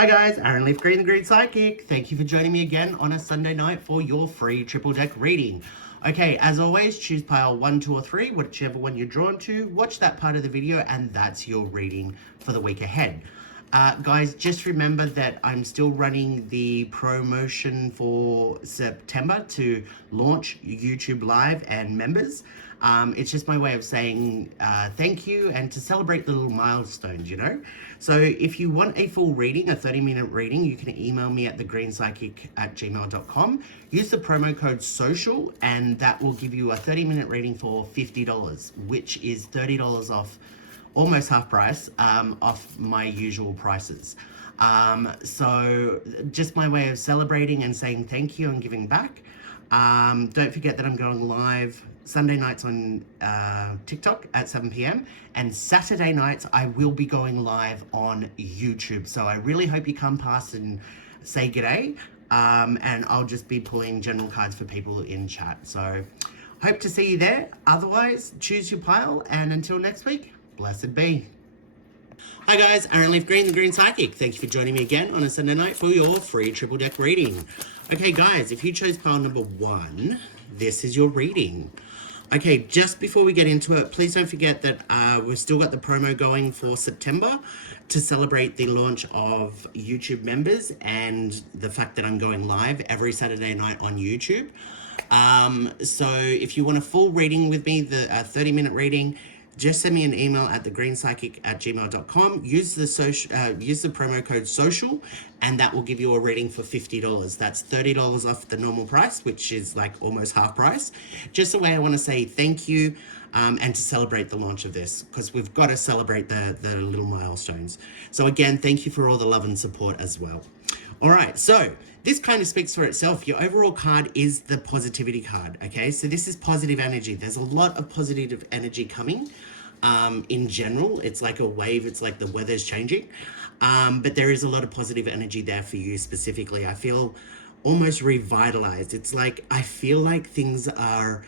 Hi guys, Aaron Leaf Green, the Green Psychic. Thank you for joining me again on a Sunday night for your free triple deck reading. Okay, as always, choose pile 1, 2 or 3, whichever one you're drawn to. Watch that part of the video and that's your reading for the week ahead. Guys, just remember that I'm still running the promotion for September to launch YouTube Live and members. It's just my way of saying thank you and to celebrate the little milestones, you know? So if you want a full reading, a 30-minute reading, you can email me at thegreenpsychic@gmail.com. Use the promo code SOCIAL and that will give you a 30-minute reading for $50, which is $30 off, almost half price, off my usual prices. So just my way of celebrating and saying thank you and giving back. Don't forget that I'm going live Sunday nights on TikTok at 7 p.m. and Saturday nights I will be going live on YouTube. So I really hope you come past and say g'day. And I'll just be pulling general cards for people in chat. So hope to see you there. Otherwise, choose your pile and until next week, blessed be. Hi guys, Aaron Leaf Green, the Green Psychic. Thank you for joining me again on a Sunday night for your free triple deck reading. Okay guys, if you chose pile number 1, this is your reading. Okay, just before we get into it, please don't forget that we've still got the promo going for September to celebrate the launch of YouTube members and the fact that I'm going live every Saturday night on YouTube. So if you want a full reading with me, the 30-minute reading, just send me an email at thegreenpsychic@gmail.com. Use the promo code SOCIAL, and that will give you a reading for $50. That's $30 off the normal price, which is like almost half price. Just a way I want to say thank you and to celebrate the launch of this, because we've got to celebrate the little milestones. So again, thank you for all the love and support as well. All right, so this kind of speaks for itself. Your overall card is the positivity card, okay? So this is positive energy. There's a lot of positive energy coming in general. It's like a wave. It's like the weather's changing. But there is a lot of positive energy there for you specifically. I feel almost revitalized. It's like I feel like things are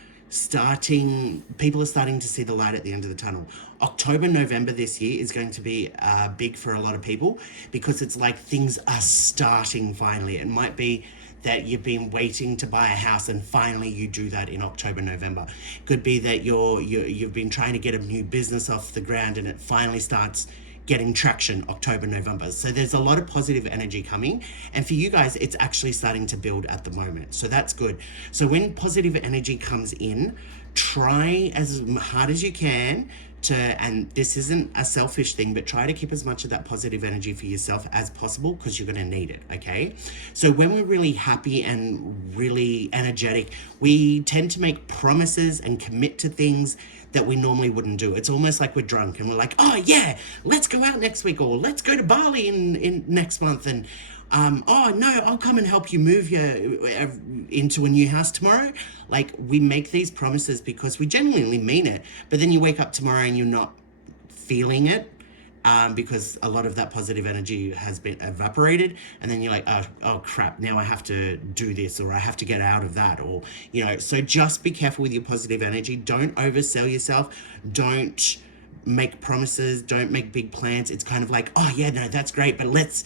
people are starting to see the light at the end of the tunnel. October, November this year is going to be big for a lot of people because it's like things are starting finally. It might be that you've been waiting to buy a house and finally you do that in October, November. Could be that you've been trying to get a new business off the ground and it finally starts getting traction October, November. So there's a lot of positive energy coming. And for you guys, it's actually starting to build at the moment. So that's good. So when positive energy comes in, try as hard as you can to, and this isn't a selfish thing, but try to keep as much of that positive energy for yourself as possible because you're going to need it, okay? So when we're really happy and really energetic, we tend to make promises and commit to things that we normally wouldn't do. It's almost like we're drunk and we're like, oh yeah, let's go out next week, or let's go to Bali in next month, and oh no, I'll come and help you move into a new house tomorrow. Like, we make these promises because we genuinely mean it, but then you wake up tomorrow and you're not feeling it because a lot of that positive energy has been evaporated, and then you're like, oh crap, now I have to do this, or I have to get out of that, or, you know. So just be careful with your positive energy. Don't oversell yourself. Don't make promises. Don't make big plans. It's kind of like, oh yeah, no, that's great, but let's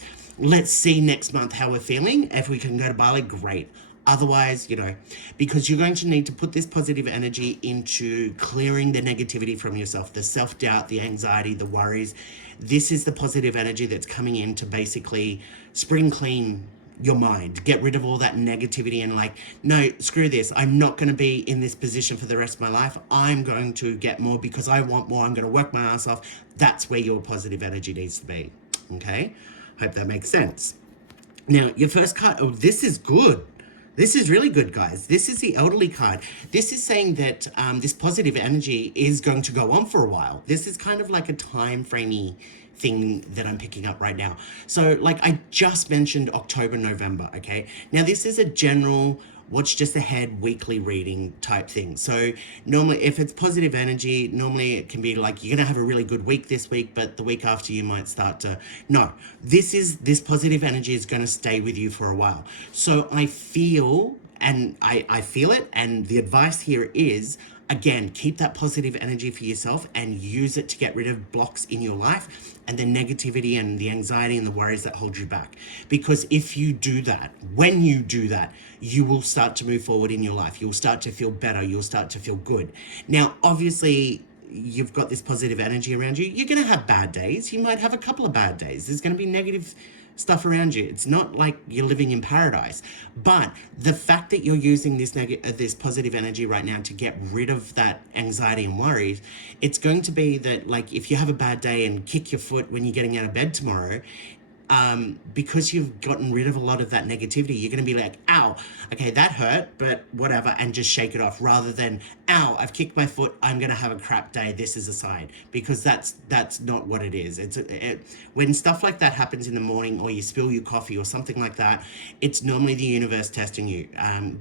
see next month how we're feeling. If we can go to Bali, great. Otherwise, you know, because you're going to need to put this positive energy into clearing the negativity from yourself, the self-doubt, the anxiety, the worries. This is the positive energy that's coming in to basically spring clean your mind, get rid of all that negativity and like, no, screw this. I'm not going to be in this position for the rest of my life. I'm going to get more because I want more. I'm going to work my ass off. That's where your positive energy needs to be. Okay. Hope that makes sense. Now, your first card, oh, this is good. This is really good, guys. This is the elderly card. This is saying that this positive energy is going to go on for a while. This is kind of like a time framey thing that I'm picking up right now. So like I just mentioned October, November, okay? Now this is a general what's just ahead weekly reading type thing. So normally if it's positive energy, normally it can be like you're gonna have a really good week this week, but the week after you might start to, no, this positive energy is gonna stay with you for a while. So I feel I feel it. And the advice here is, again, keep that positive energy for yourself and use it to get rid of blocks in your life and the negativity and the anxiety and the worries that hold you back. Because if you do that, when you do that, you will start to move forward in your life. You'll start to feel better. You'll start to feel good. Now, obviously, you've got this positive energy around you. You're going to have bad days. You might have a couple of bad days. There's going to be negative stuff around you. It's not like you're living in paradise. But the fact that you're using this positive energy right now to get rid of that anxiety and worries, it's going to be that, like, if you have a bad day and kick your foot when you're getting out of bed tomorrow, because you've gotten rid of a lot of that negativity, you're going to be like, ow, okay, that hurt, but whatever, and just shake it off, rather than, ow, I've kicked my foot, I'm going to have a crap day, this is a sign. Because that's not what it is. When stuff like that happens in the morning, or you spill your coffee or something like that, it's normally the universe testing you,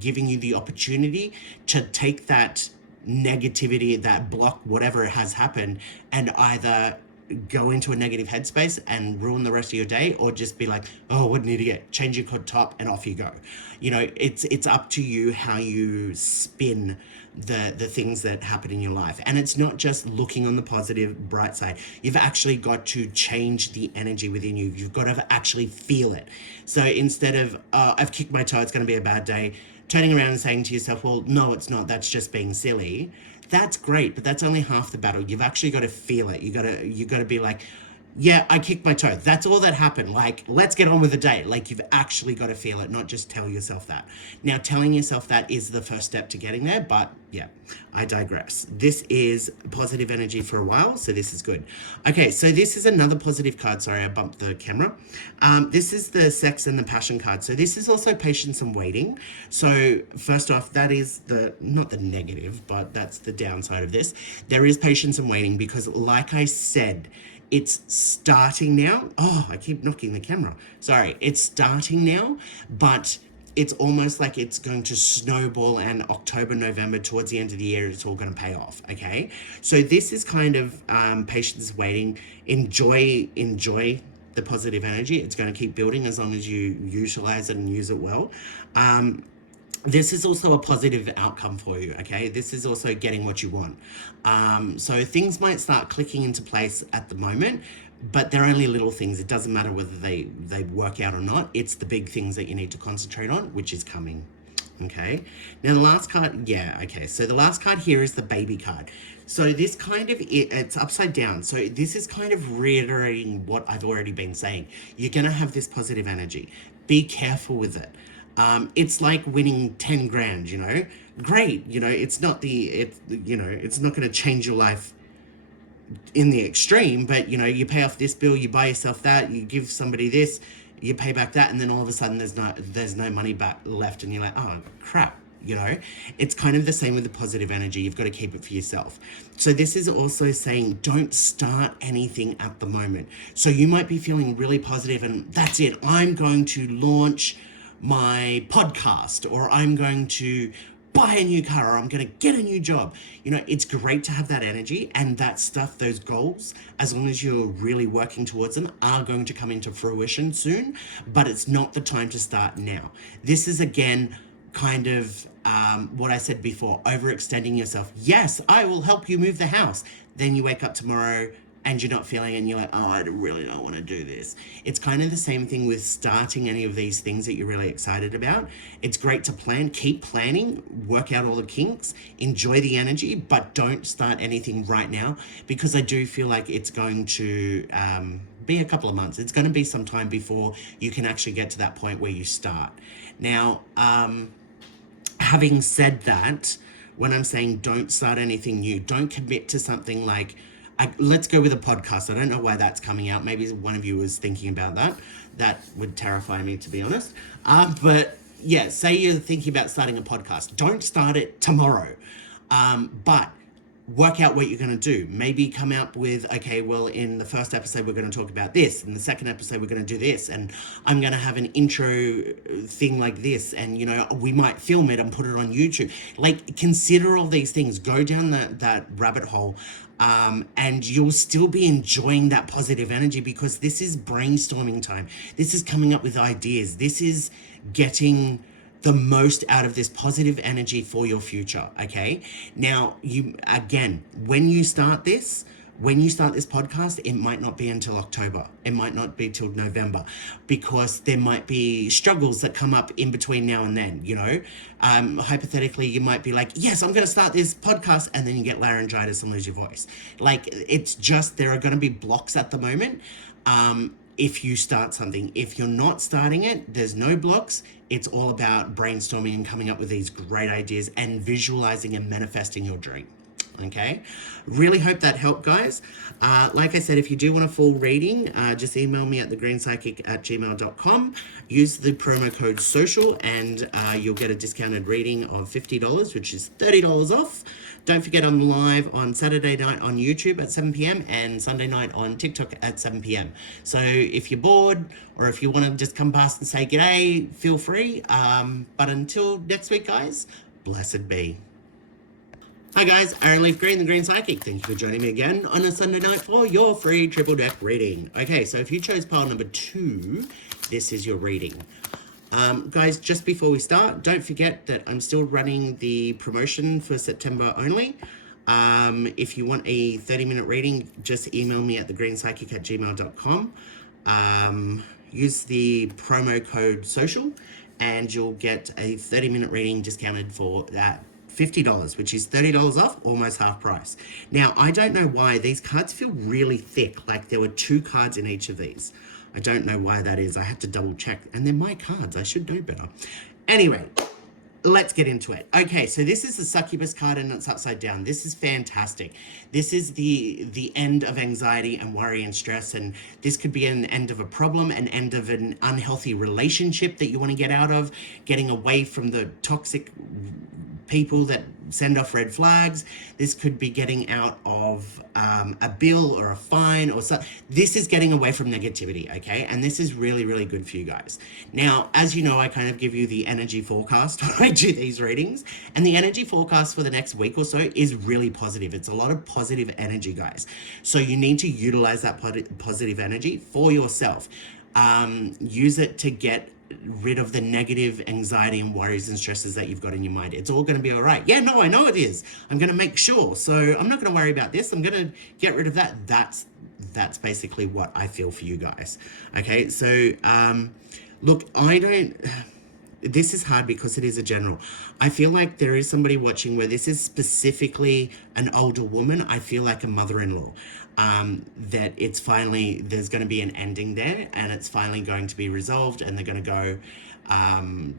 giving you the opportunity to take that negativity, that block, whatever has happened, and either go into a negative headspace and ruin the rest of your day, or just be like, oh, what an idiot, change your top and off you go. You know, it's up to you how you spin the things that happen in your life. And it's not just looking on the positive, bright side. You've actually got to change the energy within you. You've got to actually feel it. So instead of, I've kicked my toe, it's going to be a bad day, turning around and saying to yourself, well, no, it's not, that's just being silly. That's great, but that's only half the battle. You've actually got to feel it. You got to be like, yeah, I kicked my toe. That's all that happened. Like, let's get on with the day. Like, you've actually got to feel it, not just tell yourself that. Now, telling yourself that is the first step to getting there, but yeah, I digress. This is positive energy for a while, so this is good. Okay, so this is another positive card. Sorry, I bumped the camera. This is the sex and the passion card. So this is also patience and waiting. So first off, that is not the negative, but that's the downside of this. There is patience and waiting because, like I said, it's starting now. Oh, I keep knocking the camera. Sorry, it's starting now, but it's almost like it's going to snowball, and October, November, towards the end of the year, it's all going to pay off, okay? So this is kind of patience waiting. Enjoy the positive energy. It's going to keep building as long as you utilize it and use it well. This is also a positive outcome for you, okay? This is also getting what you want. So things might start clicking into place at the moment, but they're only little things. It doesn't matter whether they work out or not. It's the big things that you need to concentrate on, which is coming, okay? Now the last card, yeah, okay. So the last card here is the baby card. So this kind of, it's upside down. So this is kind of reiterating what I've already been saying. You're gonna have this positive energy. Be careful with it. It's like winning 10 grand, you know, great. You know, it's not it's not going to change your life in the extreme, but you know, you pay off this bill, you buy yourself that, you give somebody this, you pay back that, and then all of a sudden there's no money back left, and you're like, oh crap. You know, it's kind of the same with the positive energy. You've got to keep it for yourself. So this is also saying, don't start anything at the moment. So you might be feeling really positive and that's it, I'm going to launch my podcast, or I'm going to buy a new car, or I'm going to get a new job. You know, it's great to have that energy, and that stuff, those goals, as long as you're really working towards them, are going to come into fruition soon, but it's not the time to start now. This is, again, kind of what I said before, overextending yourself. Yes, I will help you move the house. Then you wake up tomorrow and you're not feeling it, and you're like, oh, I really don't want to do this. It's kind of the same thing with starting any of these things that you're really excited about. It's great to plan, keep planning, work out all the kinks, enjoy the energy, but don't start anything right now, because I do feel like it's going to be a couple of months. It's going to be some time before you can actually get to that point where you start. Now, having said that, when I'm saying don't start anything new, don't commit to something like, let's go with a podcast. I don't know why that's coming out. Maybe one of you was thinking about that. That would terrify me, to be honest. But yeah, say you're thinking about starting a podcast. Don't start it tomorrow. But work out what you're going to do. Maybe come out with, okay, well, in the first episode, we're going to talk about this. In the second episode, we're going to do this. And I'm going to have an intro thing like this. And, you know, we might film it and put it on YouTube. Like, consider all these things. Go down that rabbit hole. And you'll still be enjoying that positive energy, because this is brainstorming time. This is coming up with ideas. This is getting the most out of this positive energy for your future. Okay. Now, when you start this podcast, it might not be until October. It might not be till November, because there might be struggles that come up in between now and then, hypothetically, you might be like, yes, I'm going to start this podcast. And then you get laryngitis and lose your voice. Like, it's just, there are going to be blocks at the moment. If you start something. If you're not starting it, there's no blocks. It's all about brainstorming and coming up with these great ideas and visualizing and manifesting your dream. Okay, really hope that helped, guys. Like I said, if you do want a full reading, just email me at thegreenpsychic@gmail.com. Use the promo code social, and you'll get a discounted reading of $50, which is $30 off. Don't forget, I'm live on Saturday night on YouTube at 7 p.m. and Sunday night on TikTok at 7 p.m. So if you're bored, or if you want to just come past and say g'day, feel free. But until next week, guys, blessed be. Hi guys, Aaron Leaf Green, the Green Psychic. Thank you for joining me again on a Sunday night for your free triple deck reading. Okay, so if you chose pile number 2, this is your reading. Guys, just before we start, don't forget that I'm still running the promotion for September only. If you want a 30-minute reading, just email me at thegreenpsychic@gmail.com. Use the promo code social, and you'll get a 30-minute reading discounted for that. $50, which is $30 off, almost half price. Now, I don't know why these cards feel really thick, like there were 2 cards in each of these. I don't know why that is. I have to double check, and they're my cards. I should know better. Anyway, let's get into it. Okay, so this is the succubus card, and it's upside down. This is fantastic. This is the end of anxiety and worry and stress, and this could be an end of a problem, an end of an unhealthy relationship that you want to get out of, getting away from the toxic people that send off red flags. This could be getting out of a bill or a fine or something. This is getting away from negativity, okay? And this is really, really good for you guys. Now, as you know, I kind of give you the energy forecast when I do these readings, and the energy forecast for the next week or so is really positive. It's a lot of positive energy, guys. So you need to utilize that positive energy for yourself. Use it to get rid of the negative anxiety and worries and stresses that you've got in your mind. It's all going to be all right. Yeah, no, I know it is. I'm going to make sure. So I'm not going to worry about this. I'm going to get rid of that. That's basically what I feel for you guys. Okay, so look, this is hard because it is a general. I feel like there is somebody watching where this is specifically an older woman. I feel like a mother-in-law. That it's finally, there's going to be an ending there, and it's finally going to be resolved, and they're going to go,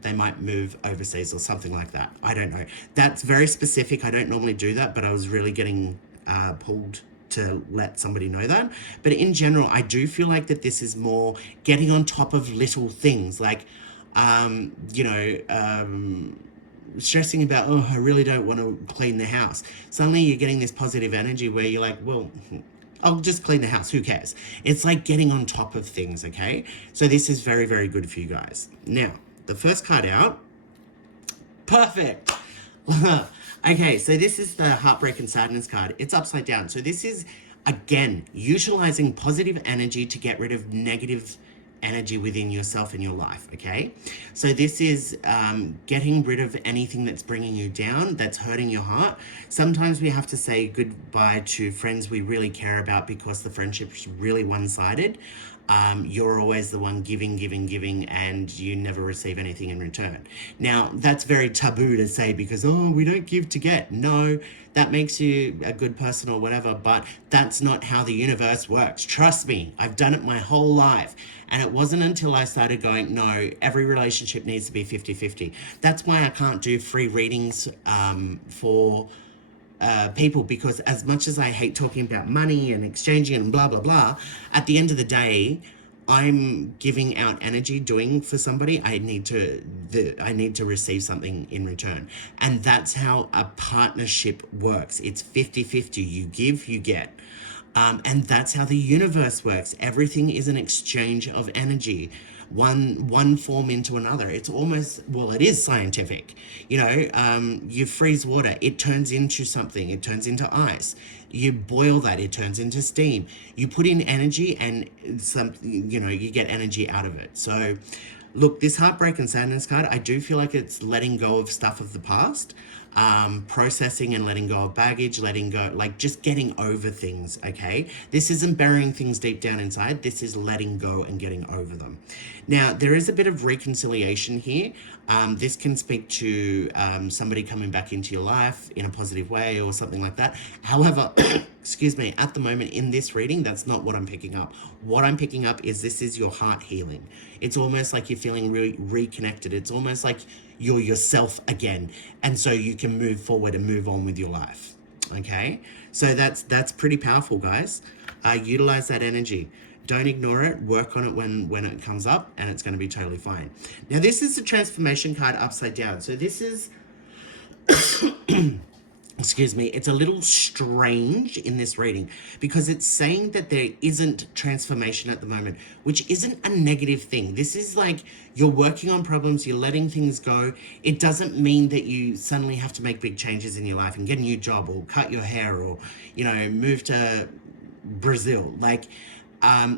they might move overseas or something like that. I don't know. That's very specific. I don't normally do that, but I was really getting pulled to let somebody know that. But in general, I do feel like that this is more getting on top of little things, like, stressing about, oh, I really don't want to clean the house. Suddenly you're getting this positive energy where you're like, well, I'll just clean the house, who cares? It's like getting on top of things, okay? So this is very, very good for you guys. Now, the first card out, perfect. Okay, so this is the Heartbreak and Sadness card. It's upside down. So this is, again, utilizing positive energy to get rid of negative energy within yourself and your life, okay? So this is getting rid of anything that's bringing you down, that's hurting your heart. Sometimes we have to say goodbye to friends we really care about because the friendship's really one-sided. You're always the one giving, and you never receive anything in return. Now, that's very taboo to say because, oh, we don't give to get. No, that makes you a good person or whatever, but that's not how the universe works. Trust me, I've done it my whole life. And it wasn't until I started going, no, every relationship needs to be 50-50. That's why I can't do free readings for people, because as much as I hate talking about money and exchanging and blah, blah, blah, at the end of the day, I'm giving out energy, doing for somebody. I need to receive something in return. And that's how a partnership works. It's 50-50. You give, you get. And that's how the universe works. Everything is an exchange of energy, one form into another. It's almost, well, it is scientific. You freeze water, it turns into something, it turns into ice. You boil that, it turns into steam. You put in energy and you get energy out of it. So look, this heartbreak and sadness card, I do feel like it's letting go of stuff of the past, processing and letting go of baggage, letting go, like just getting over things, okay? This isn't burying things deep down inside. This is letting go and getting over them. Now, there is a bit of reconciliation here. This can speak to somebody coming back into your life in a positive way or something like that. However, excuse me, at the moment in this reading, that's not what I'm picking up. What I'm picking up is this is your heart healing. It's almost like you're feeling really reconnected. It's almost like you're yourself again. And so you can move forward and move on with your life. Okay? So that's pretty powerful, guys. Utilize that energy. Don't ignore it. Work on it when it comes up, and it's going to be totally fine. Now, this is the transformation card upside down. So this is, excuse me, it's a little strange in this reading because it's saying that there isn't transformation at the moment, which isn't a negative thing. This is like you're working on problems, you're letting things go. It doesn't mean that you suddenly have to make big changes in your life and get a new job or cut your hair or, move to Brazil. Like,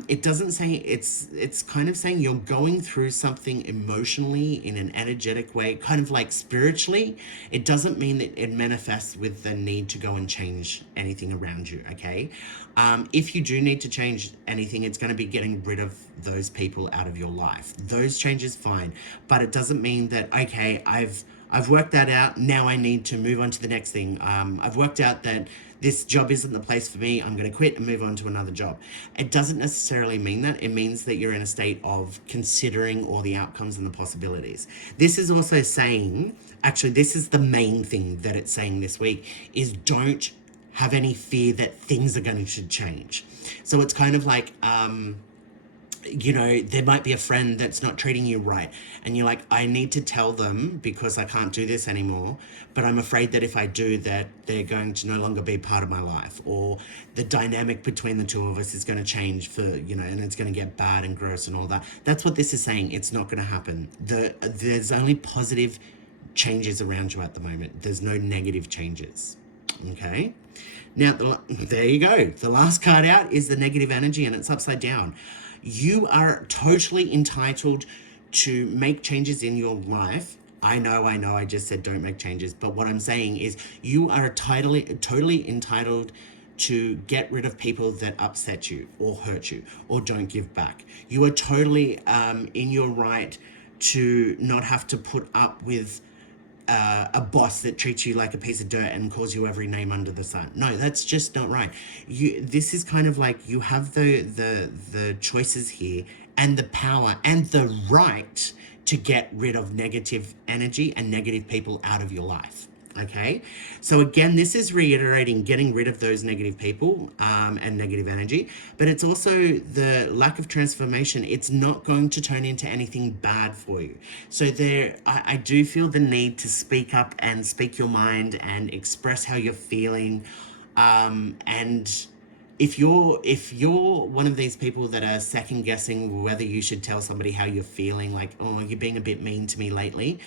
it doesn't say, it's kind of saying you're going through something emotionally in an energetic way, kind of like spiritually. It doesn't mean that it manifests with the need to go and change anything around you, okay? If you do need to change anything, it's going to be getting rid of those people out of your life. Those changes, fine, but it doesn't mean that, okay, I've worked that out, now I need to move on to the next thing. I've worked out that this job isn't the place for me, I'm going to quit and move on to another job. It doesn't necessarily mean that. It means that you're in a state of considering all the outcomes and the possibilities. This is also saying, actually, this is the main thing that it's saying this week, is don't have any fear that things are going to change. So it's kind of like, there might be a friend that's not treating you right. And you're like, I need to tell them because I can't do this anymore. But I'm afraid that if I do that, they're going to no longer be part of my life. Or the dynamic between the two of us is going to change and it's going to get bad and gross and all that. That's what this is saying. It's not going to happen. There's only positive changes around you at the moment. There's no negative changes. Okay? Now, there you go. The last card out is the negative energy and it's upside down. You are totally entitled to make changes in your life. I know, I just said don't make changes. But what I'm saying is you are totally entitled to get rid of people that upset you or hurt you or don't give back. You are totally in your right to not have to put up with a boss that treats you like a piece of dirt and calls you every name under the sun. No, that's just not right. This is kind of like you have the choices here and the power and the right to get rid of negative energy and negative people out of your life. Okay, so again, this is reiterating getting rid of those negative people and negative energy, but it's also the lack of transformation. It's not going to turn into anything bad for you. So I do feel the need to speak up and speak your mind and express how you're feeling. And if you're one of these people that are second guessing whether you should tell somebody how you're feeling, like, oh, you're being a bit mean to me lately,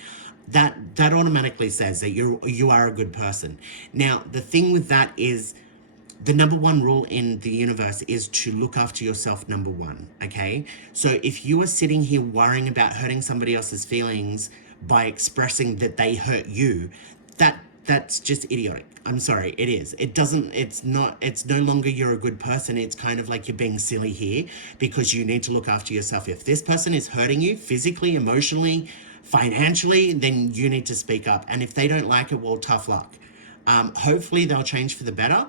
that automatically says that you are a good person. Now, the thing with that is the number one rule in the universe is to look after yourself, number one, okay? So if you are sitting here worrying about hurting somebody else's feelings by expressing that they hurt you, that's just idiotic. I'm sorry, it is. It's no longer you're a good person. It's kind of like you're being silly here because you need to look after yourself. If this person is hurting you physically, emotionally, financially, then you need to speak up. And if they don't like it, well, tough luck. Hopefully they'll change for the better.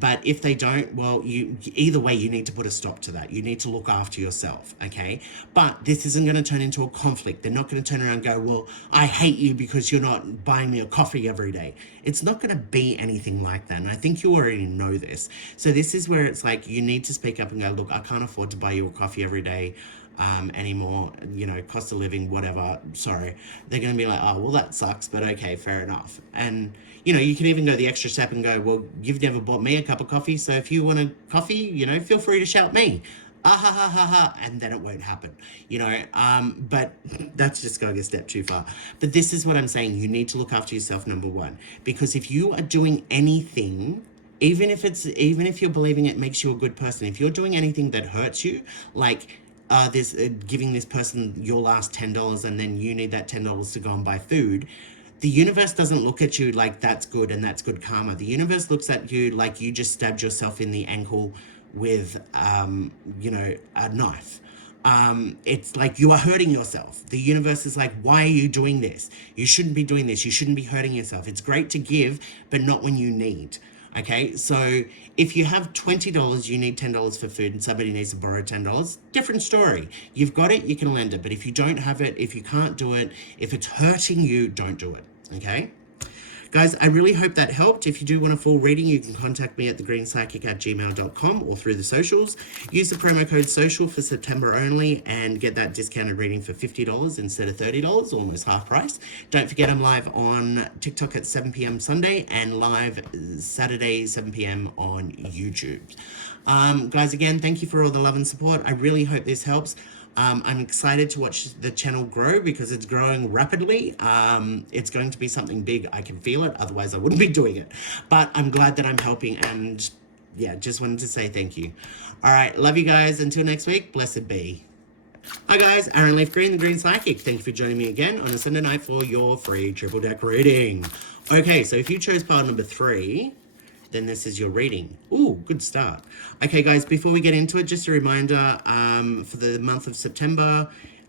But if they don't, well, either way, you need to put a stop to that. You need to look after yourself, okay? But this isn't going to turn into a conflict. They're not going to turn around and go, well, I hate you because you're not buying me a coffee every day. It's not going to be anything like that. And I think you already know this. So this is where it's like you need to speak up and go, look, I can't afford to buy you a coffee every day anymore, cost of living, whatever, sorry. They're going to be like, oh, well, that sucks, but okay, fair enough. And, you can even go the extra step and go, well, you've never bought me a cup of coffee, so if you want a coffee, feel free to shout me. Ah, ha, ha, ha, ha, and then it won't happen, but that's just going a step too far. But this is what I'm saying. You need to look after yourself, number one, because if you are doing anything even if you're believing it makes you a good person, if you're doing anything that hurts you, like this giving this person your last $10 and then you need that $10 to go and buy food, the universe doesn't look at you like that's good and that's good karma. The universe looks at you like you just stabbed yourself in the ankle with a knife. It's like you are hurting yourself. The universe is like, why are you doing this? You shouldn't be doing this. You shouldn't be hurting yourself. It's great to give, but not when you need. Okay, so if you have $20, you need $10 for food and somebody needs to borrow $10, different story. You've got it, you can lend it. But if you don't have it, if you can't do it, if it's hurting you, don't do it. Okay? Guys, I really hope that helped. If you do want a full reading, you can contact me at thegreenpsychic@gmail.com or through the socials. Use the promo code SOCIAL for September only and get that discounted reading for $50 instead of $30, almost half price. Don't forget I'm live on TikTok at 7 p.m. Sunday and live Saturday, 7 p.m. on YouTube. Guys, again, thank you for all the love and support. I really hope this helps. I'm excited to watch the channel grow because it's growing rapidly. It's going to be something big. I can feel it. Otherwise, I wouldn't be doing it. But I'm glad that I'm helping. And yeah, just wanted to say thank you. All right. Love you guys. Until next week. Blessed be. Hi guys. Aaron Leaf Green, the Green Psychic. Thank you for joining me again on a Sunday night for your free triple deck reading. Okay. So if you chose pile number 3, then this is your reading. Ooh, good start. Okay, guys, before we get into it, just a reminder, for the month of September,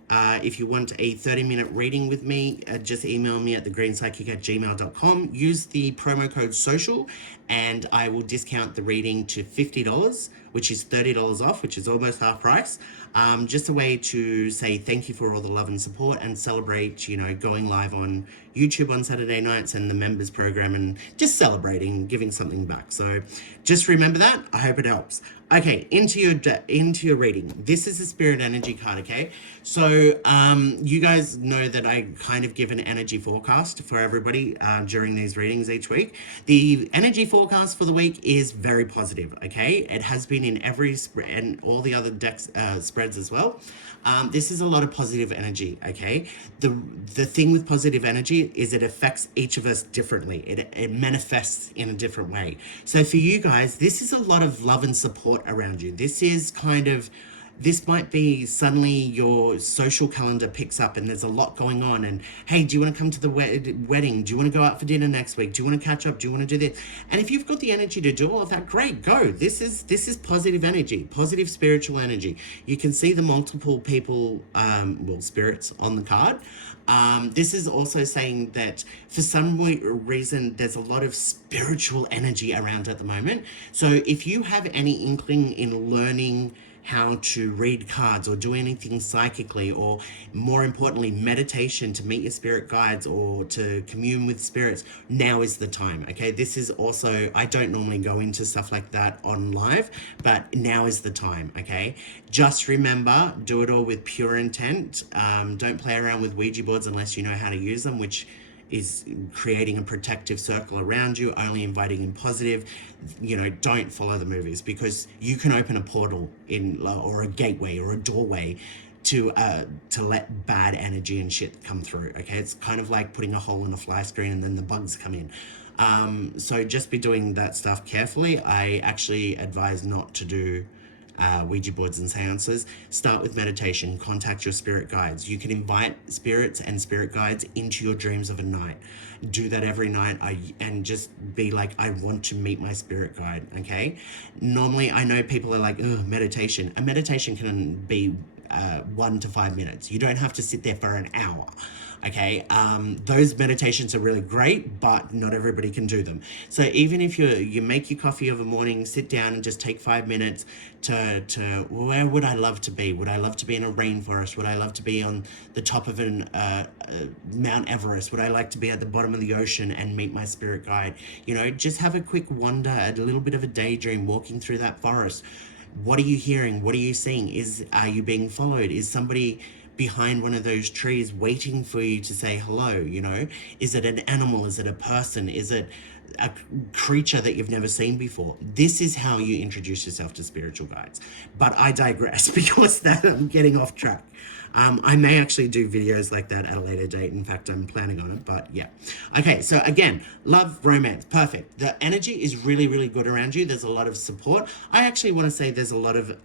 if you want a 30-minute reading with me, just email me at thegreenpsychic@gmail.com. Use the promo code SOCIAL, and I will discount the reading to $50, which is $30 off, which is almost half price. Just a way to say thank you for all the love and support and celebrate, going live on YouTube on Saturday nights and the members program and just celebrating, giving something back. So just remember that. I hope it helps. Okay, into your reading. This is the spirit energy card, okay? So you guys know that I kind of give an energy forecast for everybody during these readings each week. The energy forecast for the week is very positive, okay? It has been in every spread and all the other decks spreads as well. This is a lot of positive energy, okay? The thing with positive energy is it affects each of us differently. It manifests in a different way. So for you guys, this is a lot of love and support around you. This might be suddenly your social calendar picks up and there's a lot going on and, hey, do you want to come to the wedding? Do you want to go out for dinner next week? Do you want to catch up? Do you want to do this? And if you've got the energy to do all of that, great, go. This is positive energy, positive spiritual energy. You can see the multiple people, spirits on the card. This is also saying that for some reason, there's a lot of spiritual energy around at the moment. So if you have any inkling in learning how to read cards or do anything psychically, or more importantly, meditation to meet your spirit guides or to commune with spirits, now is the time, okay? This is also, I don't normally go into stuff like that on live, but now is the time, okay? Just remember, do it all with pure intent. Don't play around with Ouija boards unless you know how to use them, which is creating a protective circle around you, only inviting in positive. Don't follow the movies, because you can open a portal or a gateway or a doorway to let bad energy and shit come through, okay? It's kind of like putting a hole in a fly screen and then the bugs come in. So just be doing that stuff carefully. I actually advise not to do Ouija boards and seances. Start with meditation. Contact your spirit guides. You can invite spirits and spirit guides into your dreams of a night. Do that every night and just be like, I want to meet my spirit guide, okay? Normally, I know people are like, ugh, meditation. A meditation can be 1 to 5 minutes. You don't have to sit there for an hour. Okay, those meditations are really great, but not everybody can do them. So even if you make your coffee of a morning, sit down and just take 5 minutes to where would I love to be? Would I love to be in a rainforest? Would I love to be on the top of Mount Everest? Would I like to be at the bottom of the ocean and meet my spirit guide? Just have a quick wander, a little bit of a daydream, walking through that forest. What are you hearing? What are you seeing? Are you being followed? Is somebody behind one of those trees waiting for you to say hello? Is it an animal? Is it a person? Is it a creature that you've never seen before. This is how you introduce yourself to spiritual guides. But I digress because that I'm getting off track. I may actually do videos like that at a later date. In fact, I'm planning on it, but yeah. Okay, so again, love, romance, perfect. The energy is really, really good around you. There's a lot of support. I actually want to say there's a lot of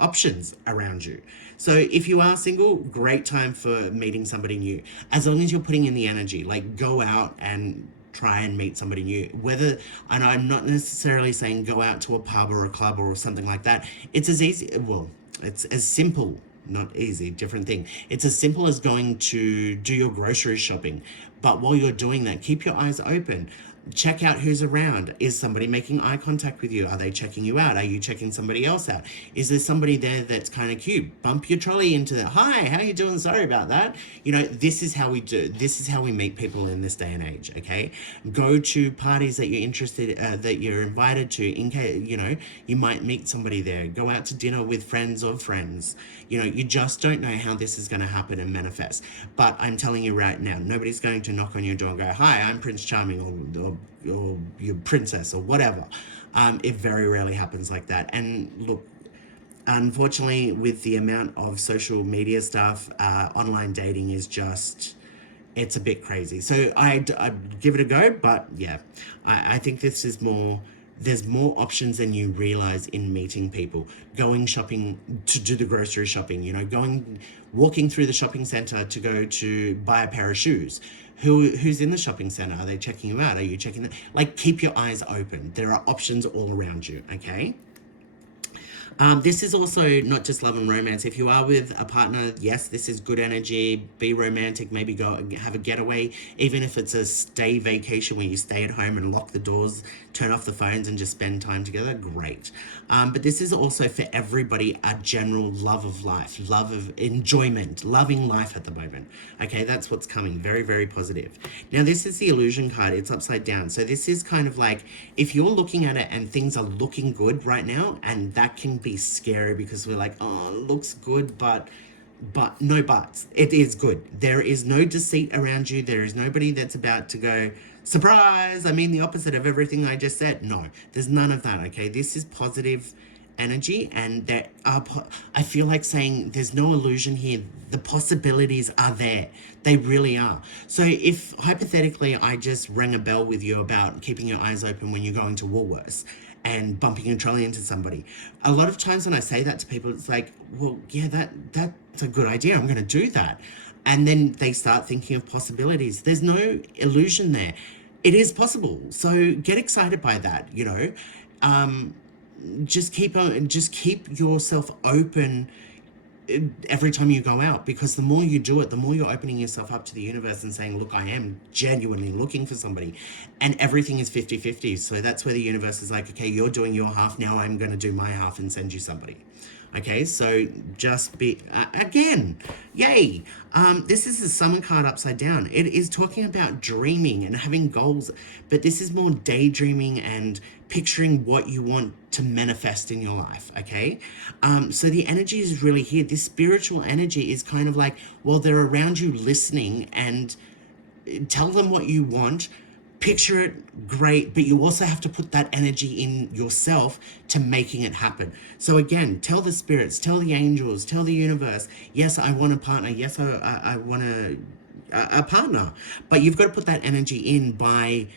options around you. So if you are single, great time for meeting somebody new. As long as you're putting in the energy, like go out and try and meet somebody new. Whether, and I'm not necessarily saying go out to a pub or a club or something like that. It's as easy, well, it's as simple, not easy, different thing. It's as simple as going to do your grocery shopping. But while you're doing that, keep your eyes open. Check out who's around. Is somebody making eye contact with you? Are they checking you out? Are you checking somebody else out? Is there somebody there that's kind of cute? Bump your trolley into that. Hi, how you doing? Sorry about that. You know, this is how we do. This is how we meet people in this day and age, okay? Go to parties that you're interested, that you're invited to, in case, you know, you might meet somebody there. Go out to dinner with friends of friends. You know, you just don't know how this is going to happen and manifest. But I'm telling you right now, nobody's going to knock on your door and go, hi, I'm Prince Charming, or your princess or whatever. It very rarely happens like that. And look, unfortunately, with the amount of social media stuff, online dating is just, it's a bit crazy. So I'd give it a go, but yeah, I think this is more, there's more options than you realize in meeting people. Going shopping to do the grocery shopping, you know, walking through the shopping center to go to buy a pair of shoes. Who's in the shopping center? Are they checking you out? Are you checking them? Like, keep your eyes open. There are options all around you, okay? This is also not just love and romance. If you are with a partner, yes, this is good energy. Be romantic, maybe go and have a getaway. Even if it's a stay vacation where you stay at home and lock the doors, turn off the phones and just spend time together, great. But this is also for everybody a general love of life, love of enjoyment, loving life at the moment. Okay, that's what's coming. Very, very positive. Now, this is the illusion card. It's upside down. So this is kind of like, if you're looking at it and things are looking good right now, and that can be scary because we're like, oh, it looks good, but no buts. It is good. There is no deceit around you. There is nobody that's about to go, surprise, I mean the opposite of everything I just said. No, there's none of that, okay? This is positive energy, and there are, I feel like saying there's no illusion here. The possibilities are there. They really are. So if hypothetically I just rang a bell with you about keeping your eyes open when you're going to Woolworths and bumping your trolley into somebody, a lot of times when I say that to people, it's like, well, yeah, that's a good idea. I'm going to do that. And then they start thinking of possibilities. There's no illusion there. It is possible. So get excited by that, you know. Just keep yourself open every time you go out, because the more you do it, the more you're opening yourself up to the universe and saying, look, I am genuinely looking for somebody, and everything is 50-50. So that's where the universe is like, okay, you're doing your half, now I'm going to do my half and send you somebody. Okay, so just be, again, yay. This is the Summer card upside down. It is talking about dreaming and having goals, but this is more daydreaming and picturing what you want to manifest in your life, okay? So the energy is really here. This spiritual energy is kind of like, well, they're around you listening, and tell them what you want. Picture it, great, but you also have to put that energy in yourself to making it happen. So again, tell the spirits, tell the angels, tell the universe, yes, I want a partner, yes, I want a partner. But you've got to put that energy in by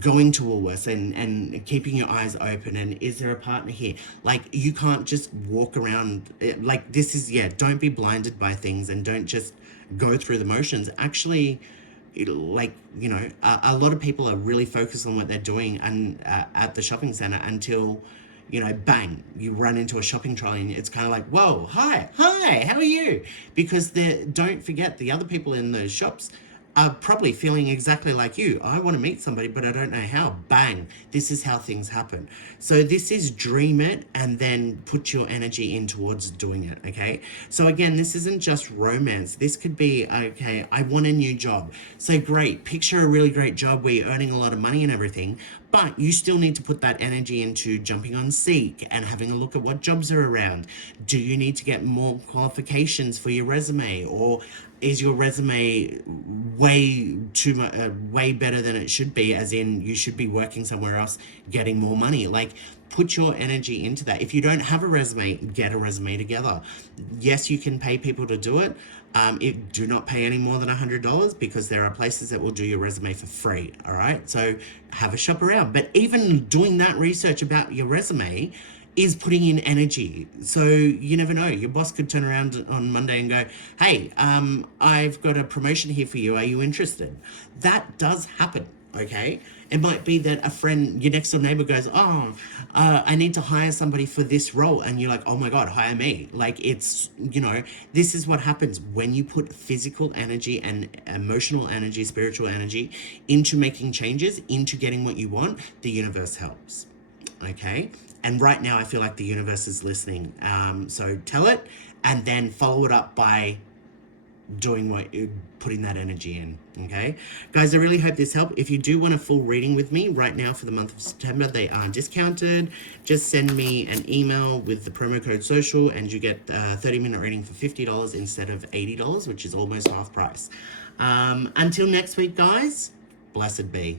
going to Woolworths and keeping your eyes open. And is there a partner here? Like, you can't just walk around, like, this is, yeah, don't be blinded by things and don't just go through the motions. Actually, like, you know, a lot of people are really focused on what they're doing and at the shopping center until, you know, bang, you run into a shopping trolley and it's kind of like, whoa, hi, how are you? Because don't forget, the other people in those shops are probably feeling exactly like you. I want to meet somebody, but I don't know how. Bang, this is how things happen. So this is dream it and then put your energy in towards doing it, okay? So again, this isn't just romance. This could be, okay, I want a new job. So great, picture a really great job where you're earning a lot of money and everything, But you still need to put that energy into jumping on Seek and having a look at what jobs are around. Do you need to get more qualifications for your resume, or is your resume way too much, way better than it should be, as in you should be working somewhere else getting more money? Like, put your energy into that. If you don't have a resume, get a resume together. Yes, you can pay people to do it. Do not pay any more than $100, because there are places that will do your resume for free. All right, so have a shop around. But even doing that research about your resume is putting in energy. So you never know, your boss could turn around on Monday and go, hey, I've got a promotion here for you, are you interested? That does happen. Okay, it might be that a friend, your next door neighbor, goes, I need to hire somebody for this role, and you're like, oh my god, hire me. Like, it's, you know, this is what happens when you put physical energy and emotional energy, spiritual energy into making changes, into getting what you want. The universe helps. Okay, and right now I feel like the universe is listening. So tell it, and then follow it up by doing what you're putting that energy in. Okay, guys, I really hope this helped. If you do want a full reading with me right now for the month of September, they are discounted. Just send me an email with the promo code social, and you get a 30-minute reading for $50 instead of $80, which is almost half price. Until next week, guys, blessed be.